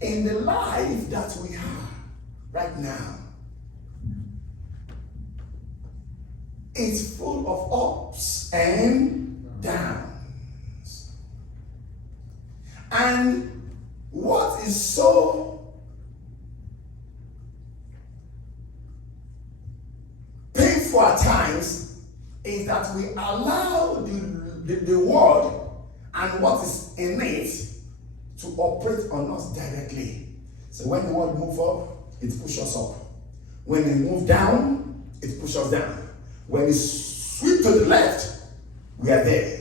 in the life that we have right now, it's full of ups and downs. And what is so painful at times is that we allow the world and what is in it to operate on us directly. So when the world moves up, it pushes us up. When it moves down, it pushes us down. When it sweeps to the left, we are there.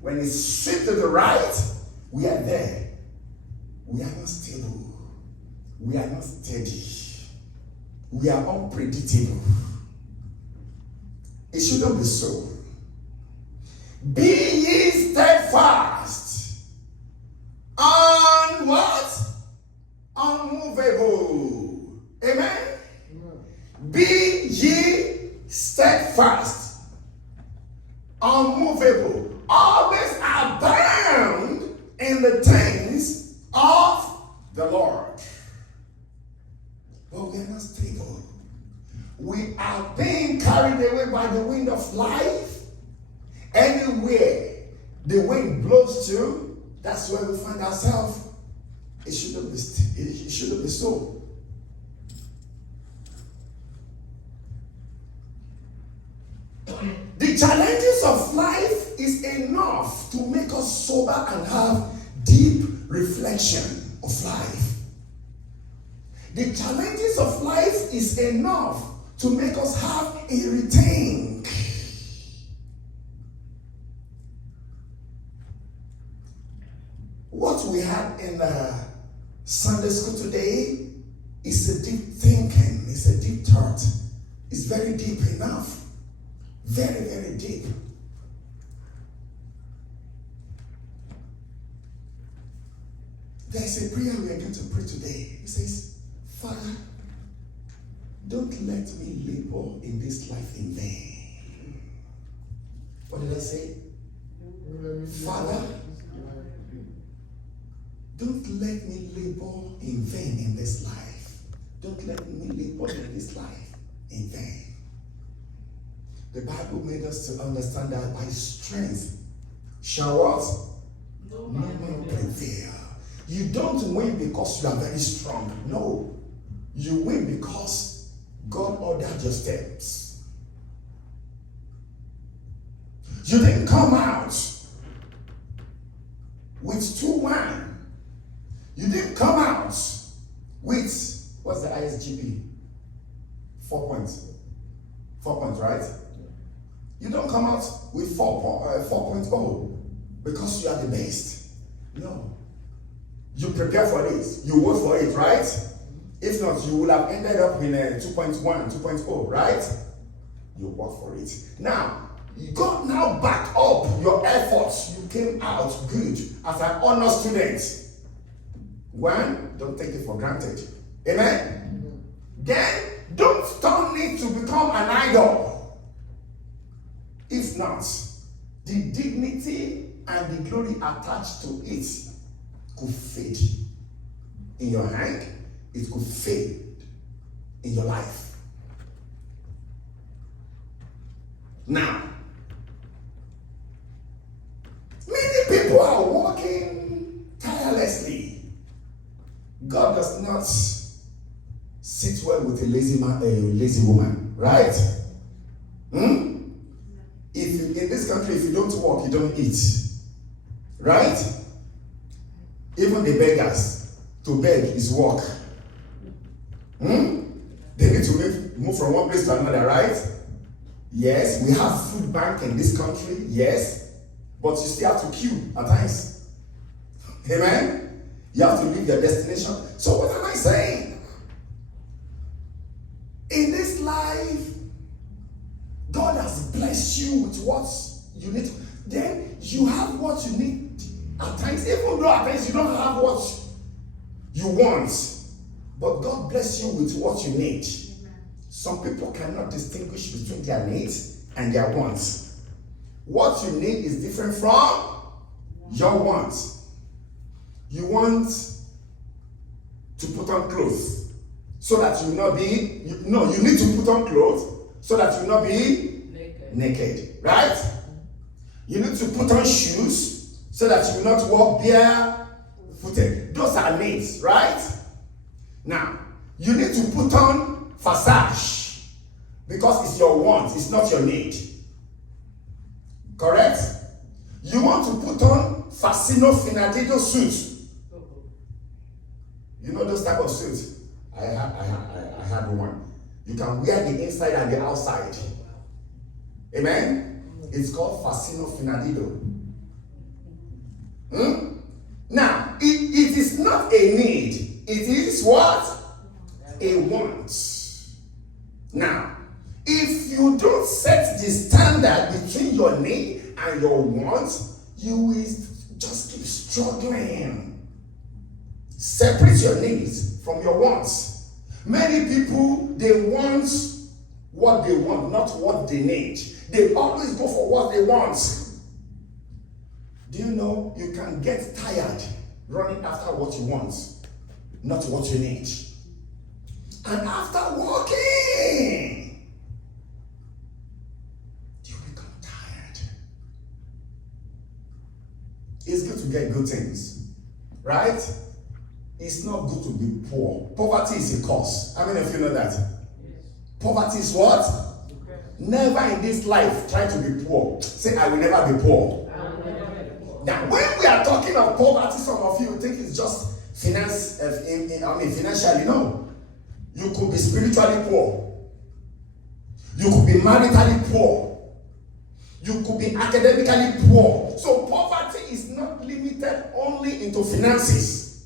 When it sweeps to the right, we are there. We are not stable. We are not steady. We are unpredictable. It shouldn't be so. Be ye steadfast. On what? Unmovable. Amen? Be ye steadfast. Unmovable. Always abound in the things of the Lord. But we are not stable. We are being carried away by the wind of life. Anywhere the wind blows to, that's where we find ourselves. It shouldn't be so. The challenges of life is enough to make us sober and have deep reflection of life. The challenges of life is enough to make us have a rethink. What we had in Sunday school today is a deep thinking, it's a deep thought. It's very deep enough. Very, very deep. There's a prayer we are going to pray today. It says, Father, don't let me labor in this life in vain. What did I say? Father, don't let me labor in vain in this life. Don't let me labor in this life in vain. The Bible made us to understand that by strength shall what? No man prevail. You don't win because you are very strong. No. You win because God ordered your steps. You didn't come out with 2-1. You didn't come out with, what's the ISGP? 4 points. 4 points, right? You don't come out with 4.0 because you are the best. No. You prepare for this. You work for it, right? If not, you would have ended up in a 2.1, 2.0, right? You work for it. Now, God now back up your efforts. You came out good as an honor student. One, don't take it for granted. Amen? Then, don't turn it to become an idol. If not, the dignity and the glory attached to it could fade in your hand. It could fade in your life. Now, many people are working tirelessly. God does not sit well with a lazy man, a lazy woman, right? If you, in this country, if you don't work, you don't eat, right? Even the beggars, to beg is work. They need to move from one place to another, right? Yes, we have food bank in this country, yes, but you still have to queue at times. Amen? You have to leave your destination. So what am I saying? In this life, God has blessed you with what you need. Then you have what you need at times, even though at times you don't have what you want. But God bless you with what you need. Some people cannot distinguish between their needs and their wants. What you need is different from your wants. You want to put on clothes so that you will not be, you need to put on clothes so that you will not be naked. Right? You need to put on shoes so that you will not walk barefooted. Those are needs, right? Now, you need to put on visage because it's your want, it's not your need. Correct? You want to put on Fascino Finadido suit. You know those type of suits? I had one. You can wear the inside and the outside. Amen? It's called Fascino Finadido. Now, it is not a need. It is what? A want. Now, if you don't set the standard between your need and your want, you will just keep struggling. Separate your needs from your wants. Many people, they want what they want, not what they need. They always go for what they want. Do you know you can get tired running after what you want, not what you need? And after walking, you become tired. It's good to get good things, right? It's not good to be poor. Poverty is a curse. How many of you know that? Yes. Poverty is what? Okay. Never in this life try to be poor. Say, I will never be poor. Now, when we are talking of poverty, some of you think it's just financially. No. You could be spiritually poor. You could be maritally poor. You could be academically poor. So poverty is not limited only into finances.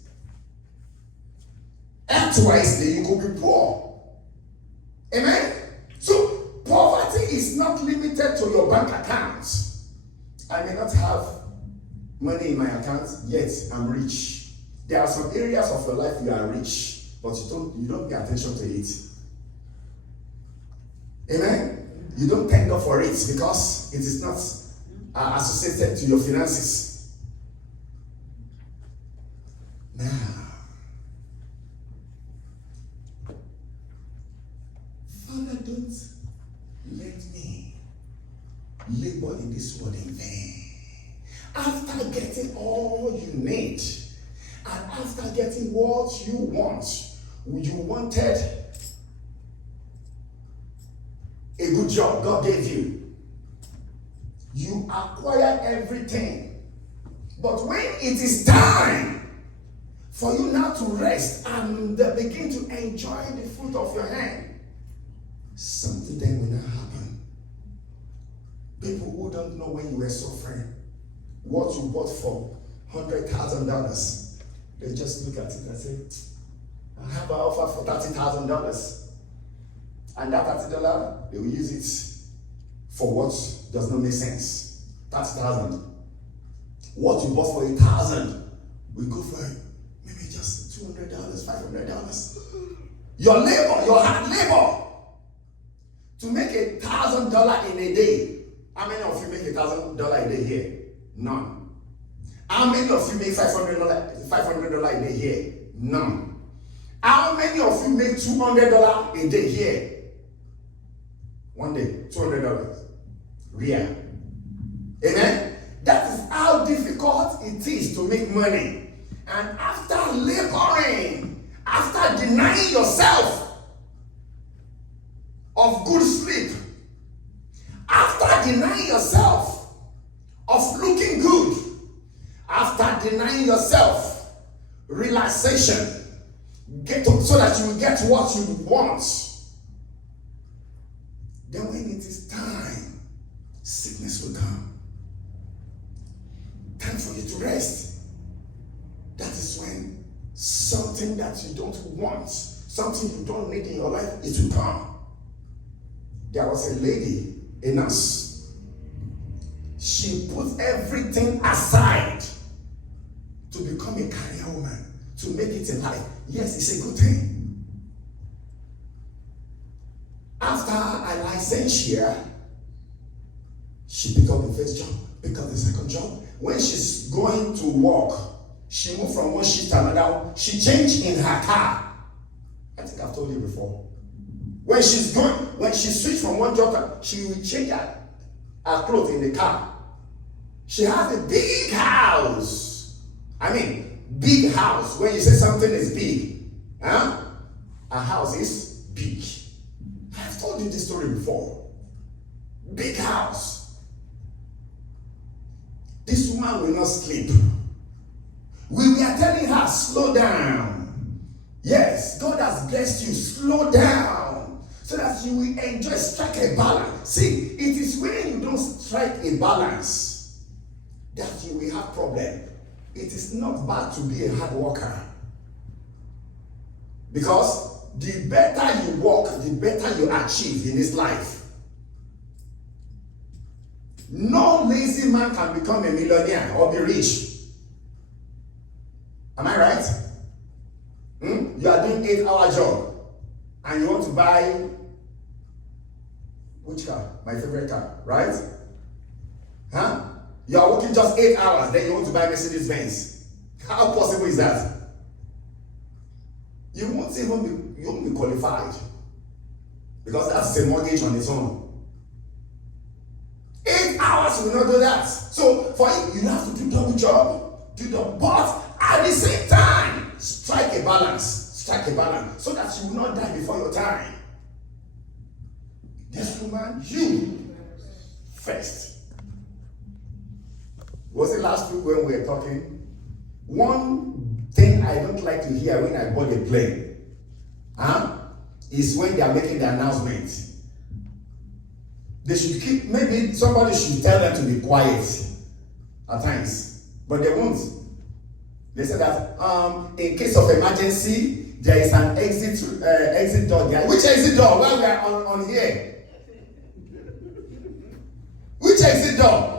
Elsewise, you could be poor. Amen? So poverty is not limited to your bank accounts. I may not have money in my account, yet I'm rich. There are some areas of your life you are rich, but you don't pay attention to it. Amen? You don't thank God for it because it is not associated to your finances. Now, Father, don't let me labor in this world in vain. After getting all you need, and after getting what you want, you wanted a good job God gave you. You acquired everything. But when it is time for you now to rest and begin to enjoy the fruit of your hand, something then will not happen. People who don't know when you were suffering, what you bought for $100,000, they just look at it and say, I have an offer for $30,000. And that $30, they will use it for what does not make sense. 30,000. What you bought for 1,000, we go for maybe just $200, $500. Your labor, your hard labor, to make $1,000 in a day. How many of you make $1,000 a day here? None. How many of you make $500 a day here? None. How many of you make $200 a day here? One day, $200. Real. Amen? That is how difficult it is to make money. And after laboring, after denying yourself of good sleep, after denying yourself of looking good, after denying yourself relaxation, so that you will get what you want, then when it is time, sickness will come. Time for you to rest. That is when something that you don't want, something you don't need in your life, it will come. There was a lady, a nurse. She put everything aside to become a career woman, to make it in life. Yes, it's a good thing. After a licensure, she picked up the first job, picked up the second job. When she's going to work, She moved from one shift to another. She changed in her car. I think I've told you before. When she switched from one job, she will change her clothes in the car. She has a big house. I mean, big house. When you say something is big, a house is big. I've told you this story before. Big house. This woman will not sleep. We were telling her, slow down. Yes, God has blessed you. Slow down. So that you will enjoy, strike a balance. See, it is when you don't strike a balance that you will have problem. It is not bad to be a hard worker. Because the better you work, the better you achieve in this life. No lazy man can become a millionaire or be rich. Am I right? You are doing 8-hour job and you want to buy which car? My favorite car, right? You are working just 8 hours, then you want to buy Mercedes Benz. How possible is that? You won't be qualified because that's a mortgage on its own. 8 hours will not do that. So for you have to do double job, but at the same time, strike a balance, so that you will not die before your time. This woman, you first. Was it last week when we were talking? One thing I don't like to hear when I board a plane, is when they are making the announcement. They should maybe somebody should tell them to be quiet at times, but they won't. They said that in case of emergency, there is an exit door there. Which exit door? Well, we are on here. Which exit door?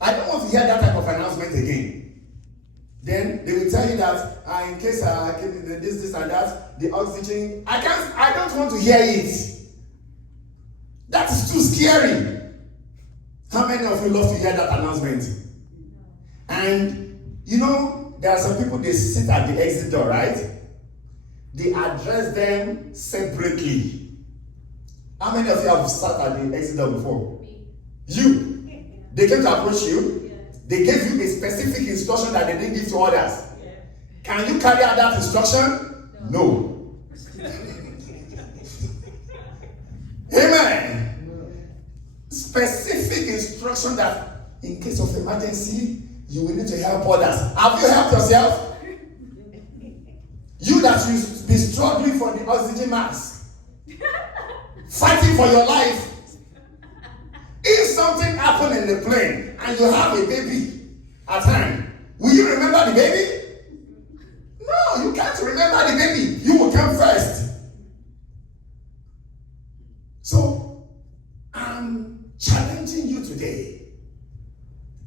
I don't want to hear that type of announcement again. Then they will tell you that in case this and that, the oxygen. I don't want to hear it. That is too scary. How many of you love to hear that announcement? And you know, there are some people, they sit at the exit door, right? They address them separately. How many of you have sat at the exit door before? You. They came to approach you. They gave you a specific instruction that they didn't give to others. Can you carry out that instruction? No. Amen. Specific instruction that in case of emergency, you will need to help others. Have you helped yourself? You that you be struggling for the oxygen mask, fighting for your life. If something happened in the plane and you have a baby at hand, will you remember the baby? No, you can't remember the baby. You will come first. So, I'm challenging you today.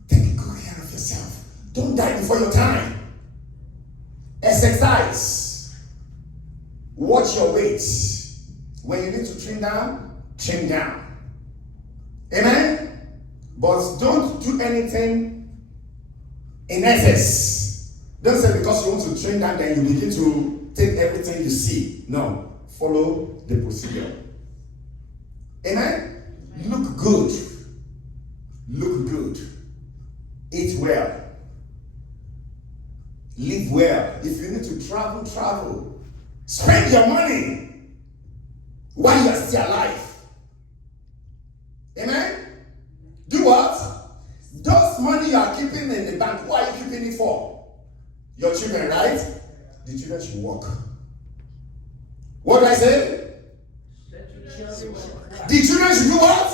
Take good care of yourself. Don't die before your time. Exercise. Watch your weight. When you need to trim down, trim down. Amen? But don't do anything in excess. Don't say because you want to trim down, then you begin to take everything you see. No. Follow the procedure. Amen? Look good. Look good. Eat well. Live well. If you need to travel, travel. Spend your money while you are still alive. Amen? Do what? Those money you are keeping in the bank, what are you keeping it for? Your children, right? The children should work. What do I say? The children should do what?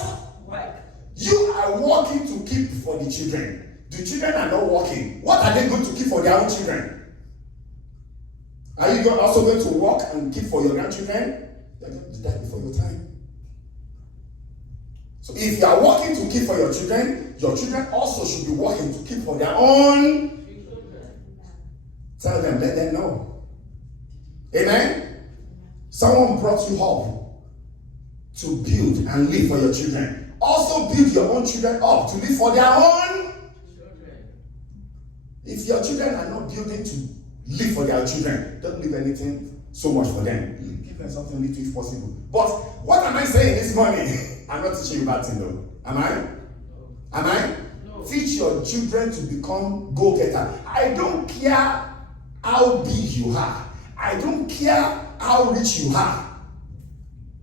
You are working to keep for the children. The children are not working. What are they going to keep for their own children? Are you also going to work and keep for your grandchildren? They're going to die before your time. So if you are working to keep for your children also should be working to keep for their own children. Tell them, let them know. Amen? Someone brought you up to build and live for your children. Also build your own children up to live for their own children. If your children are not building to live for their children, don't leave anything so much for them. Give them something little if possible. But what am I saying this morning? I'm not teaching you bad thing though. Am I? Am I? No. Teach your children to become go-getter. I don't care how big you are. I don't care how rich you are.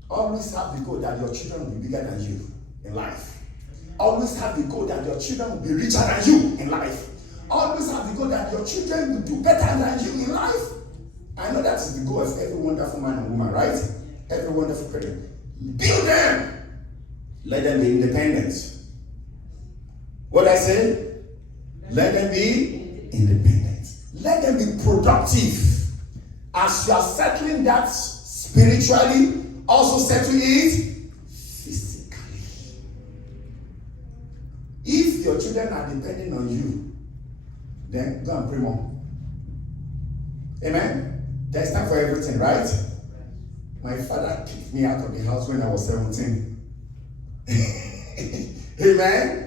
Always have the goal that your children will be bigger than you in life. Always have the goal that your children will be richer than you in life. Always have the goal that your children will do better than you in life. I know that is the goal of every wonderful man and woman, right? Every wonderful parent. Build them. Let them be independent. What I say? Let them be independent. Let them be productive. As you are settling that spiritually, also settle it physically. If your children are depending on you, then go and pray more. Amen? There's time for everything, right? My father kicked me out of the house when I was 17. Amen?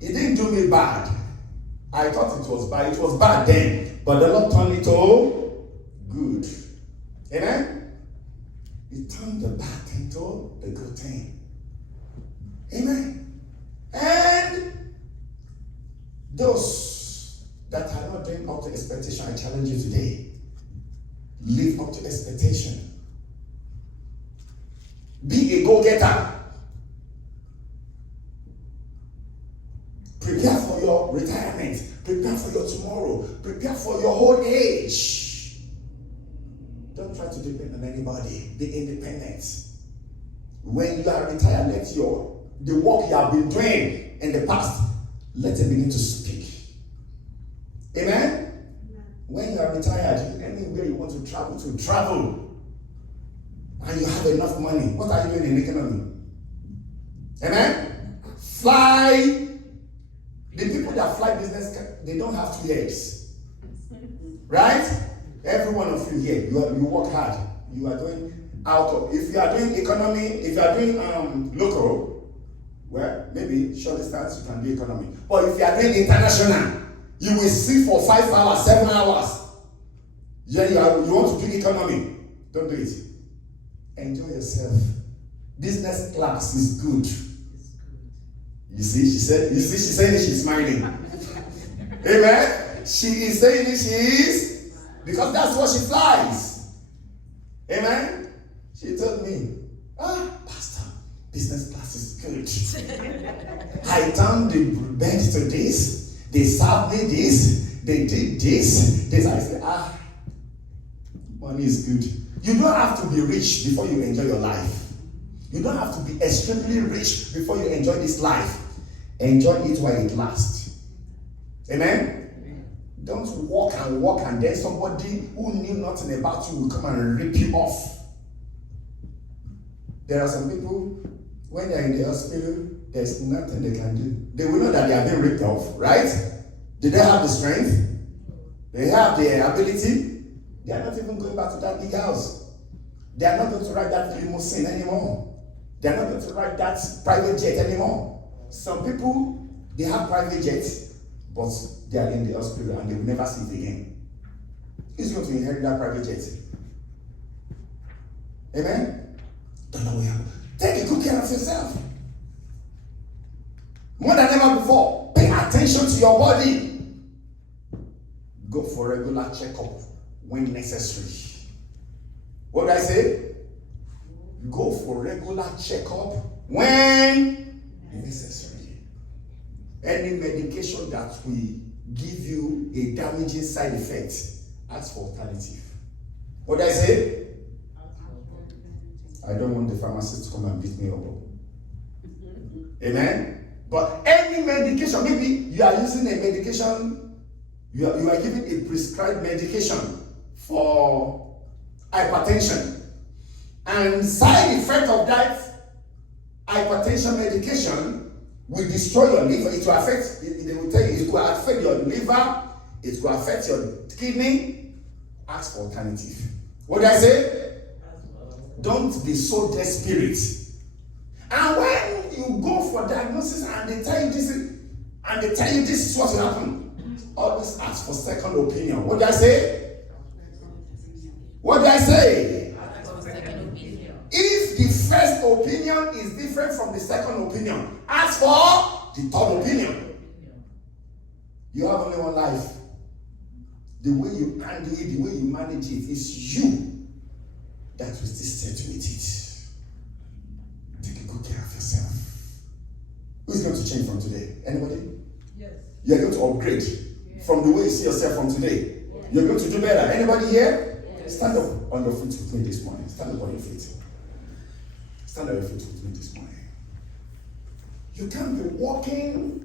He didn't do me bad. I thought it was bad. It was bad then. But the Lord turned it to good. Amen? He turned the bad thing to the good thing. Amen? And those that are not doing up to expectation, I challenge you today. Live up to expectation. Be a go-getter. Prepare for your retirement. Prepare for your tomorrow. Prepare for your old age. Don't try to depend on anybody. Be independent. When you are retired, let the work you have been doing in the past, let it begin to speak. Amen? When you are retired, anywhere you want to travel. And you have enough money. What are you doing in the economy? Amen? Fly. The people that fly business, they don't have 2 legs. Right? Every one of you here, you work hard. You are doing if you are doing economy, if you are doing local, well, maybe short distance, you can do economy. But if you are doing international, you will sit for 5 hours, 7 hours. Yeah, you want to do economy. Don't do it. Enjoy yourself. Business class is good. You see, she's saying it, she's smiling. Amen? She is saying it, she is, because that's what she flies. Amen? She told me, Pastor, business class is good. I turned the bed to this, they served me this, they did this. I said, money is good. You don't have to be rich before you enjoy your life. You don't have to be extremely rich before you enjoy this life. Enjoy it while it lasts. Amen? Don't walk and then somebody who knew nothing about you will come and rip you off. There are some people, when they're in the hospital, there's nothing they can do. They will know that they are being ripped off, right? Do they have the strength? They have the ability? They are not even going back to that big house. They are not going to ride that limousine anymore. They are not going to ride that private jet anymore. Some people, they have private jets, but they are in the hospital and they will never see it again. Who's going to inherit that private jet? Amen? Don't know where. Take a good care of yourself. More than ever before, pay attention to your body. Go for regular checkup when necessary. What did I say? Go for regular checkup when necessary. Any medication that will give you a damaging side effect, ask for alternative. What did I say? I don't want the pharmacist to come and beat me up. Amen? But any medication, maybe you are using a medication, you are giving a prescribed medication for hypertension. And side effect of that hypertension medication will destroy your liver. It will affect, they will tell you, it will affect your liver, it will affect your kidney. Ask for alternative. What did I say? Don't be so desperate. And when you go for diagnosis and they tell you this is what will happen, always ask for second opinion. What did I say? What did I say? If the first opinion is different from the second opinion, ask for the third opinion. You have only one life. The way you handle it, the way you manage it, is you that will still settle with it. Take a good care of yourself. Who's going to change from today? Anybody? Yes. You're going to upgrade from the way you see yourself from today. You're going to do better. Anybody here? Yes. Stand up on your feet with me this morning. Stand up on your feet. Stand on your feet with me this morning. You can't be walking